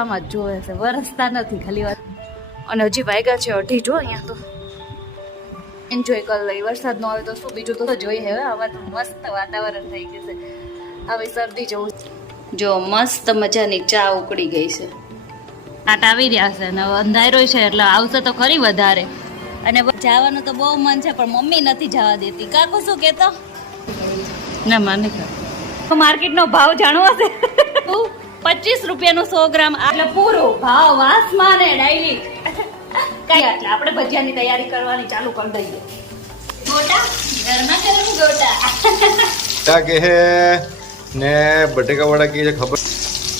આમાં જ જોવે છે, વરસતા નથી ખાલી વાત. અને હજી વાગ્યા છે 2:30 જો. અહીંયા તો એન્જોય કરી લઈ. વરસાદ ન આવે તો શું, બીજું તો જોઈએ. હવે આમાં તો મસ્ત વાતાવરણ થઈ ગયું છે. હવે શરદી જવું. જો મસ્ત મજાની ચા ઉકળી ગઈ છે. આટ આવી રહ્યા છે ને અંધારો છે એટલે આવશે તો ખરી વધારે. અને જવાનું તો બહુ મન છે પણ મમ્મી નથી જવા દેતી. કાકુ શું કહેતો? ના માને માર્કેટનો ભાવ જાણવો છે. 25 રૂપિયાનું 100 ગ્રામ એટલે પૂરો ભાવ વાસમાં ને ડાયલી કઈ. એટલે આપણે ભજીયાની તૈયારી કરવાની ચાલુ કરી દઈએ. ગોટા ગરમા ગરમ ગોટા क्या के है ने बटेका वड़ा की खबर.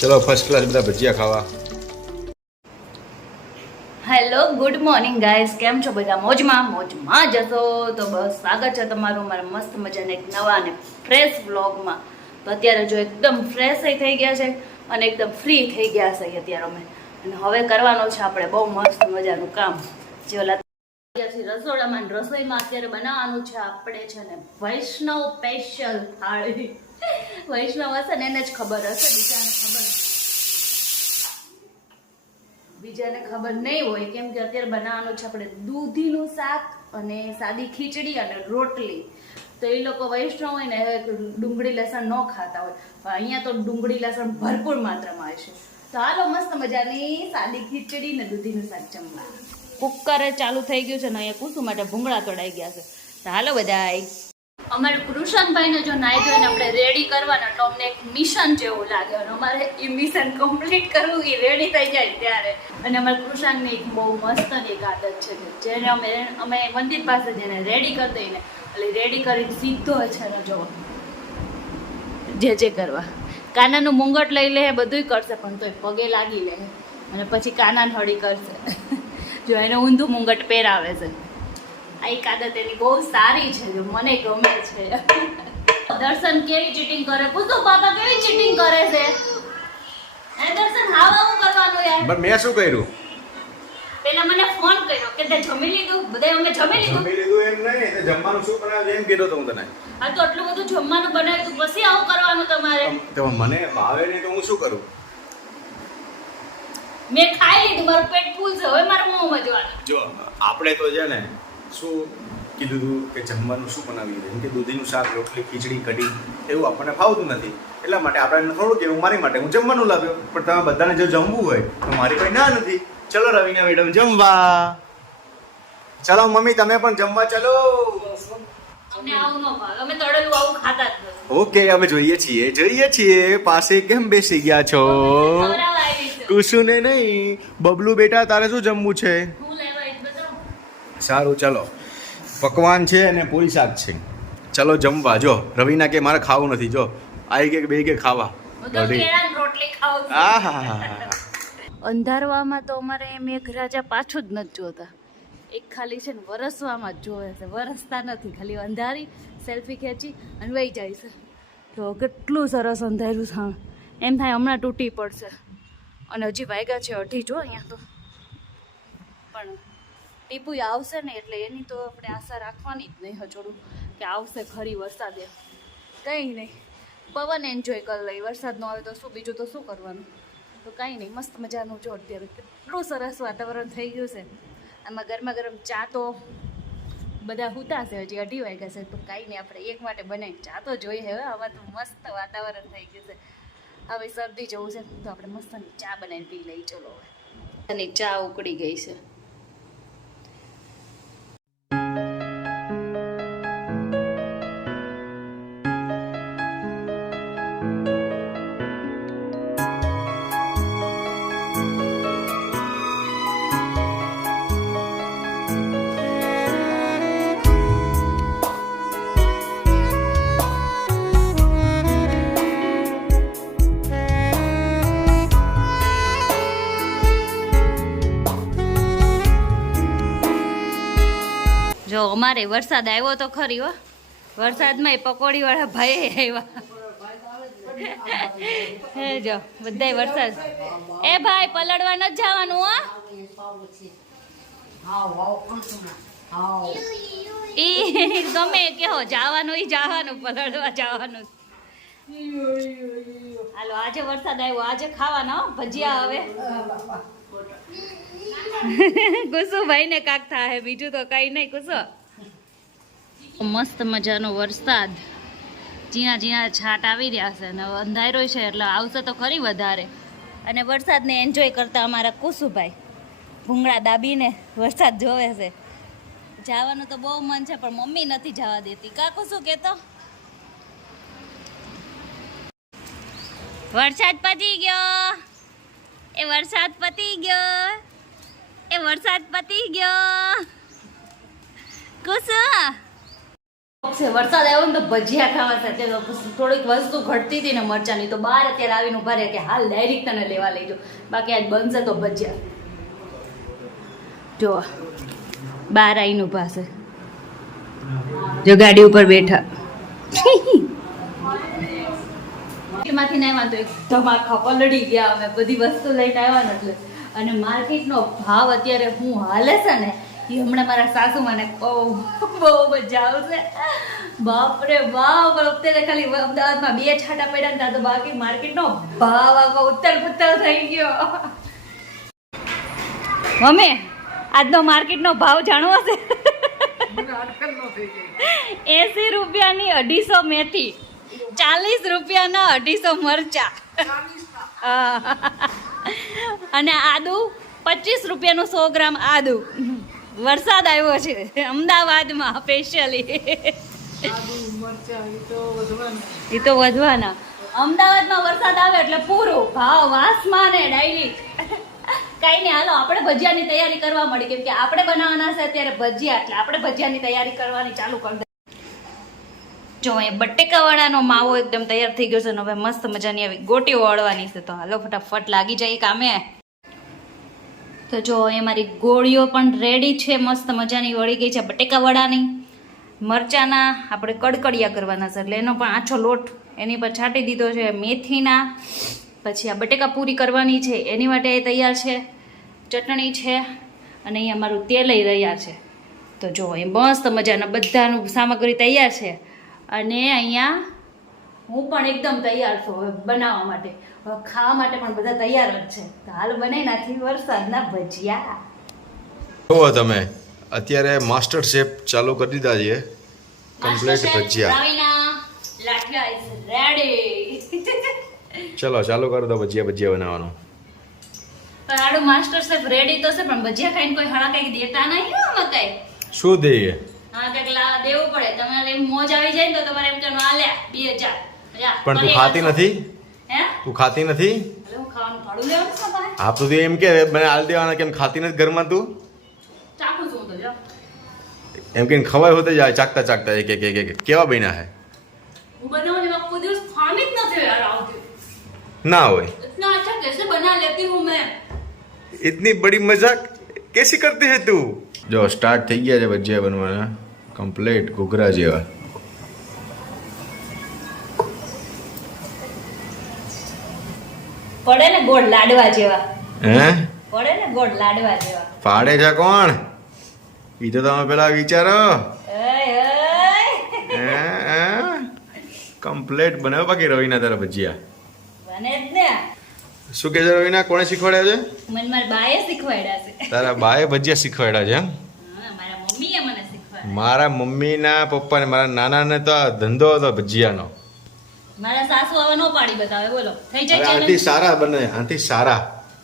चलो फर्स्ट क्लास બધા ભજીયા ખાવા. હેલો ગુડ મોર્નિંગ ગાઈઝ, કેમ છો બધા? મોજમાં જશો તો બસ સ્વાગત છે તમારું મારા મસ્ત મજાના એક નવા અને ફ્રેશ વ્લોગમાં. તો અત્યારે જો એકદમ ફ્રેશ થઈ ગયા છે અને એકદમ ફ્રી થઈ ગયા છે અત્યારે અમે. અને હવે કરવાનું છે આપણે બહુ મસ્ત મજાનું કામ. જે ઓલા રસોડામાં રસોઈમાં અત્યારે બનાવવાનું છે આપણે છે ને વૈષ્ણવ સ્પેશિયલ થાળી. વૈષ્ણવ હશે ને એને જ ખબર હશે, બીજાને ખબર નહીં હોય. કેમ કે અત્યારે બનાવવાનું છે આપણે દૂધીનું શાક અને સાદી ખીચડી અને રોટલી. તો એ લોકો વૈષ્ણવ હોય ને ડુંગળી લસણ ન ખાતા હોય, પણ અહીંયા તો ડુંગળી લસણ ભરપૂર માત્રામાં હશે. તો હાલો મસ્ત મજાની સાદી ખીચડી ને દૂધીનું શાક જમવા. કુકર ચાલુ થઈ ગયું છે ને અહીંયા કુસુમ માટે ભૂંગળા તોડાઈ ગયા છે. તો હાલો બધા. અમારે કૃષણભાઈને જો નાઈ ધોઈને આપણે રેડી કરવાના તો અમને એક મિશન જેવું લાગે અને અમારે એ મિશન કમ્પ્લીટ કરવું એ રેડી થઈ જાય ત્યારે. અને અમારે કૃષાંગની એક બહુ મસ્ત એક આદત છે જેને અમે મંદિર પાસે જેને રેડી કરી દઈને એટલે રેડી કરીને સીધો છે ને જો જે કરવા કાનાનું મુંગટ લઈ લે, બધુંય કરશે પણ તોય પગે લાગી લે અને પછી કાનાને હળી કરશે. જો એને ઊંધું મુંગટ પહેરાવે છે. આ એક આદત એની બહુ સારી છે, જો મને ગમે છે. દર્શન કેવી ચીટિંગ કરે, પૂછો બાબા કેવી ચીટિંગ કરે છે. એ દર્શન હાવું કરવાનું યાર. પણ મેં શું કર્યું? પેલા મને ફોન કર્યો કે તે જમી લીધું? બધાય અમે જમી લીધું એમ નહીં, તે જમવાનું શું બનાવ્યું એમ કીધું તો હું તને. હા તો આટલું બધું જમવાનું બનાવ્યું તું પછી આવું કરવાનું તમારે? તો મને ભાવે નહીં તો હું શું કરું? મેં ખાઈ લીધું, મારું પેટ ફૂલ છે, હવે મારે મોંમાં જવાનું. જો આપણે તો છે ને શું કીધું હતું કે જમવાનું શું બનાવ્યું, જેમ કે દૂધીનું શાક, રોટલી, ખીચડી, કઢી એવું આપણને ફાવતું નથી. એટલા માટે આપણે થોડું કેવું મારી માટે હું જમવાનું લાવ્યો. પણ તમે બધાને જો જમવું હોય તો મારી કોઈ ના નથી. ચલો રવિના મેડમ જમવા. ચલો મમ્મી તમે પણ જમવા ચલો. અમને આવું ન ભાવે, અમે તળેલું આવું ખાતા જ નથી. ઓકે અમે જોઈએ છીએ. પાસે કેમ બેસી ગયા છો? કુશુને નહીં, બબલુ બેટા તારે શું જમવું છે? સારું ચલો, પકવાન છે અને પૂરી શાક છે. ચલો જમવા. જો રવિના કે મારે ખાવું નથી. જો આવી કે બે કે ખાવા અંધારવામાં તો અમારે મેઘરાજા પાછું જ નથી જોતા. એક ખાલી છે ને વરસવામાં જ જોવે છે, વરસતા નથી. ખાલી અંધારી સેલ્ફી ખેંચી અને વહી જાય છે. તો કેટલું સરસ અંધાર્યું છે. એમ થાય હમણાં તૂટી પડશે. અને હજી વાગ્યા છે 2:30 જો. અહીંયા તો પણ ટીપુ આવશે ને એટલે એની તો આપણે આશા રાખવાની જ નહીં હજોડું કે આવશે ખરી વરસાદ. એમ કંઈ નહીં, પવન એન્જોય કરી લઈ. વરસાદ ન આવે તો શું, બીજું તો શું કરવાનું. તો કાંઈ નહીં, મસ્ત મજાનું જો અત્યારે કેટલું સરસ વાતાવરણ થઈ ગયું છે. આમાં ગરમા ગરમ ચા તો બધા હુતા છે, હજી 2:30 વાગ્યા છે. તો કાંઈ નહીં, આપણે એક માટે બનાવી ચા તો જોઈએ. હવે આમાં તો મસ્ત વાતાવરણ થઈ ગયું છે. હવે શરદી જવું છે તો આપણે મસ્ત ચા બનાવીને પી લઈ. ચલો હવે અને ચા ઉકળી ગઈ છે. જો અમારે વરસાદ આવ્યો તો ખરી હો. વરસાદમાં પકોડી વાળા ભાઈ આવ્યા. હે જો બધાય વરસાદ. એ ભાઈ પલળવા નથી જવાનું હો. ઈ ગમે કે હો જવાનું, ઈ જવાનું, પલળવા જવાનું. હાલો આજે વરસાદ આવ્યો, આજે ખાવાના હો ભજીયા હવે. કુસુભાઈ ને કાક થાય, બીજું તો કઈ નહીં. કુસુ મસ્ત મજાનો વરસાદ, ઝીણા ઝીણા છાંટ આવી રહ્યા છે અને અંધારો છે એટલે આવશે તો ખરી વધારે. અને વરસાદને એન્જોય કરતા અમારા કુસુભાઈ ભૂંગળા દાબીને વરસાદ જોવે છે. જવાનું તો બહુ મન છે પણ મમ્મી નથી જવા દેતી. કા કુસુ કહેતો વરસાદ પતી ગયો, એ વરસાદ પતી ગયો, એ વરસાદ પતી ગયો. કુસુ વરસાદ આવ્યો ને તો ભજીયા ખાવા સાથે થોડીક વસ્તુ ઘટતી હતી ને મરચાની, તો બહાર અત્યારે આવીને ઉભા રહ્યા કે હાલ ડાયરેક્ટ તને લેવા લઈ જાઓ, બાકી આજ બનશે તો ભજીયા. જો બહાર આવીને ઉભા છે, જો ગાડી ઉપર બેઠા. માંથી ના આવ્યા તો એક ધમાકા પલળી ગયા અમે, બધી વસ્તુ લઈને આવ્યા ને એટલે. અને માર્કેટનો ભાવ અત્યારે હું હાલે છે ને એ હમણાં મારા સાસુમાને બહુ મજા આવશે. બાપરે બાપ, અત્યારે ખાલી અમદાવાદમાં 2 છાંટા પડ્યા ને તો બાકી માર્કેટનો ભાવ આખો ઉત્તર પુત્તર થઈ ગયો. મમ્મી આજનો માર્કેટનો ભાવ જાણવો છે? 80 રૂપિયાની 250 મેથી, 40 રૂપિયાના 250 મરચા અને આદુ 25 રૂપિયાનું 100 ગ્રામ આદુ. વરસાદ આવ્યો છે અમદાવાદમાં સ્પેશિયલી. એ તો વધવાના. અમદાવાદમાં વરસાદ આવે એટલે પૂરું ભાવ વાસમાં ને ડાયરેક્ટ. કઈ નહીં, હાલો આપણે ભજીયાની તૈયારી કરવા મળી, કેમ કે આપણે બનાવવાના છે અત્યારે ભજીયા, એટલે આપણે ભજીયાની તૈયારી કરવાની ચાલુ કરી દે. જો એ બટેકાવાળાનો માવો એકદમ તૈયાર થઈ ગયો છે ને હવે મસ્ત મજાની આવી ગોટીઓ વળવાની છે, તો હાલો ફટાફટ લાગી જાય કામે. તો જો એ મારી ગોળીઓ પણ રેડી છે, મસ્ત મજાની વળી ગઈ છે બટેકાવાળાની. મરચાના આપણે કડકડિયા કરવાના છે એટલે એનો પણ આછો લોટ એની પર છાંટી દીધો છે. મેથીના પછી આ બટેકા પૂરી કરવાની છે એની માટે એ તૈયાર છે. ચટણી છે અને અહીંયા મારું તેલ તૈયાર છે. તો જો એ મસ્ત મજાના બધાનું સામગ્રી તૈયાર છે અને અહીંયા હું પણ એકદમ તૈયાર છું હવે બનાવવા માટે. હવે ખાવા માટે પણ બધા તૈયાર જ છે. તો હાલ બનાવી નાખી વરસાદના ભજીયા. જુઓ તમે અત્યારે માસ્ટર શેફ ચાલુ કરી દીધા છે, કમ્પ્લીટ ભજીયા. ચલો ચાલુ કરો તો ભજીયા બનાવવાનું. પણ આડું માસ્ટર શેફ રેડી તો છે પણ ભજીયા ખાઈને કોઈ હળા કઈ દેતા નહીં હો મકાઈ. શું દઈએ? હા કઈક દેવું પડે. તમારે એમ મોજ આવી જાય ને તો તમારે એમ કહેવાનું આ લે 2000. પણ તું ખાતી નથી? હે તું ખાતી નથી? હું ખાવાનું ભાડું લેવાનું છે ભાઈ. હા તો એમ કે મને આલ દેવાના, કેમ ખાતી નથી ઘરમાં તું? ચાખું છું તો જો એમ કે ખવાય હોતે જાય ચાકતા ચાકતા એક એક એક કેવા બન્યા હે? હું બનાવવાની માં કોઈ દિવસ ખામી જ નથી યાર આવતી. ના હોય. इतना अच्छा कैसे बना लेती हूँ मैं. इतनी बड़ी मजाक कैसी करती है તું? જો સ્ટાર્ટ થઈ ગયા છે ભજીયા બનવાના, કમ્પ્લીટ ઘૂઘરા જેવા. પડે ને ગોળ લાડવા જેવા. હે? પડે ને ગોળ લાડવા જેવા. પાડે છે કોણ? ઈ તો તમે પેલા વિચારો. કમ્પ્લીટ બનાવ બાકી રવિના તારા ભજીયા બને જ ને. શું કે છે રવિના, કોણે શીખવાડ્યા છે? મને મારા બાએ શીખવાડ્યા છે. તારા બાએ ભજીયા શીખવાડ્યા છે એમ? હા મારા મમ્મીએ મને શીખવાડ્યા. મારા મમ્મીના પપ્પાને મારા નાનાને તો આ ધંધો હતો ભજીયાનો. મારા સાસુ હવે નો પાડી બતાવે. બોલો થઈ જાય આથી ચેલેન્જ? સારા બને, આથી સારા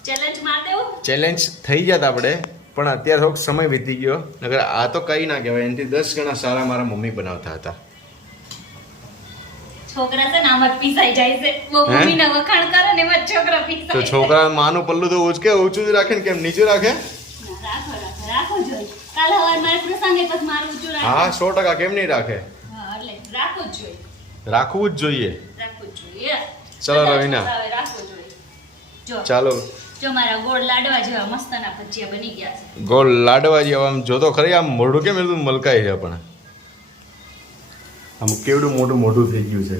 ચેલેન્જ માર દેવું. ચેલેન્જ થઈ જાત આપણે, પણ અત્યારે થોડોક સમય વીતી ગયો. નકર આ તો કઈ ના કહેવાય, એનાથી 10 ગણા સારા મારા મમ્મી બનાવતા હતા. છોકરા છે ને આમાં પીસાઈ જાય છે. બહુ મમ્મીના વખાણ કરે ને એમાં છોકરા તો પીસાય. છોકરા માનું પલ્લું તો ઊંચું જ રાખે ને, કેમ નીચું રાખે? રાખો રાખો રાખો જોઈએ. કાલ હવાર મારે પ્રસંગે પછી મારું ઊંચું રાખો. હા 100% કેમ નહીં રાખે? હા એટલે રાખવું જ જોઈએ. રાખવું જ જોઈએ. રાખવું જ જોઈએ. ચલો રવિના, રાખવું જોઈએ. જો ચાલો. જો મારા ગોળ લાડવા જેવા મસ્તના ભજીયા બની ગયા છે. ગોળ લાડવા જેવા. આમ જોતો ખરી, આમ મોઢું કેમ એટલું મલકાય છે પણ. આમ કેવડું મોટું મોઢું થઈ ગયું છે.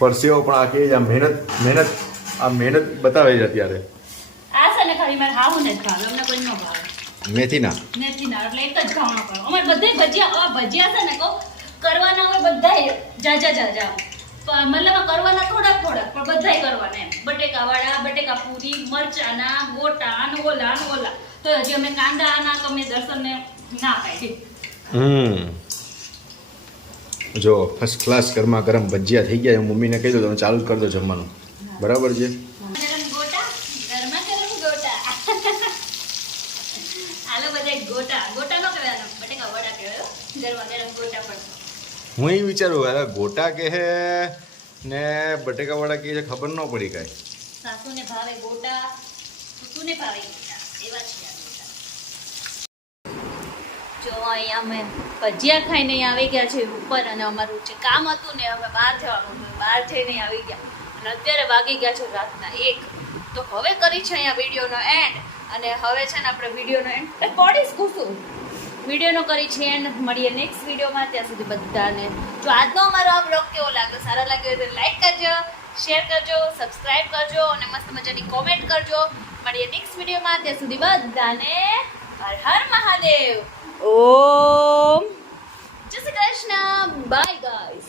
પરસેવો પણ આ કે આ મહેનત બતાવે છે અત્યારે. આ છે ને ખાલી મારે હાવું ને જ ભાવે, અમને કોઈ ન ભાવે. મેથીના મેથીના એટલે એક જ ખાવાનો કરો. અમારે બધે ભજીયા છે ને કહું કરવાના હોય બધા જાજા. મતલબ કરવાના થોડાક પણ બધાય કરવાના એમ. બટેકાવાળા, બટેકા પૂરી, મરચાના, ગોટા, આનું ઓલા, આનું ઓલા. તો હજી અમે કાંદાના તો અમે દર્શનને ના પાડી. જો ફર્સ્ટ ક્લાસ ગરમા ગરમ ભજીયા થઈ ગયા. હું મમ્મીને કહી દઉં તમે ચાલુ જ કરી દો જમવાનું. બરાબર છે. ગરમ ગોટા, ગરમા ગરમ ગોટા. હાલો બધા ગોટા. ગોટા નો કહેવાય, બટેકા વડા કહેવાય હો. ગરમા ગરમ ગોટા પણ. હું એ વિચારું અરે ગોટા કે હે ને બટેકા વાળા કે છે ખબર ન પડી કાંઈ. સાસુને ભાવે ગોટા, સુસુને ભાવે ગોટા. એવા છે આ ગોટા. જો અહીંયા અમે ભજીયા ખાઈને અહીંયા આવી ગયા છે ઉપર, અને અમારું જે કામ હતું ને અમે બહાર જવાનું હતું, બહાર જઈને આવી ગયા. અને અત્યારે વાગી ગયા છે રાતના 1. તો હવે કરી છે અહીંયા વિડીયોનો એન્ડ. અને હવે છે ને આપણે વિડીયોનો એન્ડ રેકોર્ડિંગ કુસુમ વિડીયોનો કરી છે એન્ડ. મળીએ નેક્સ્ટ વિડીયોમાં. ત્યાં સુધી બધાને જો આજનો અમારો આ બ્લોગ કેવો લાગ્યો, સારા લાગ્યો હોય તો લાઈક કરજો, શેર કરજો, સબસ્ક્રાઇબ કરજો અને મસ્ત મજાની કોમેન્ટ કરજો. મળીએ નેક્સ્ટ વિડીયોમાં. ત્યાં સુધી બધાને હર હર મહાદેવ. ઓમ જય શ્રી કૃષ્ણ. Bye guys.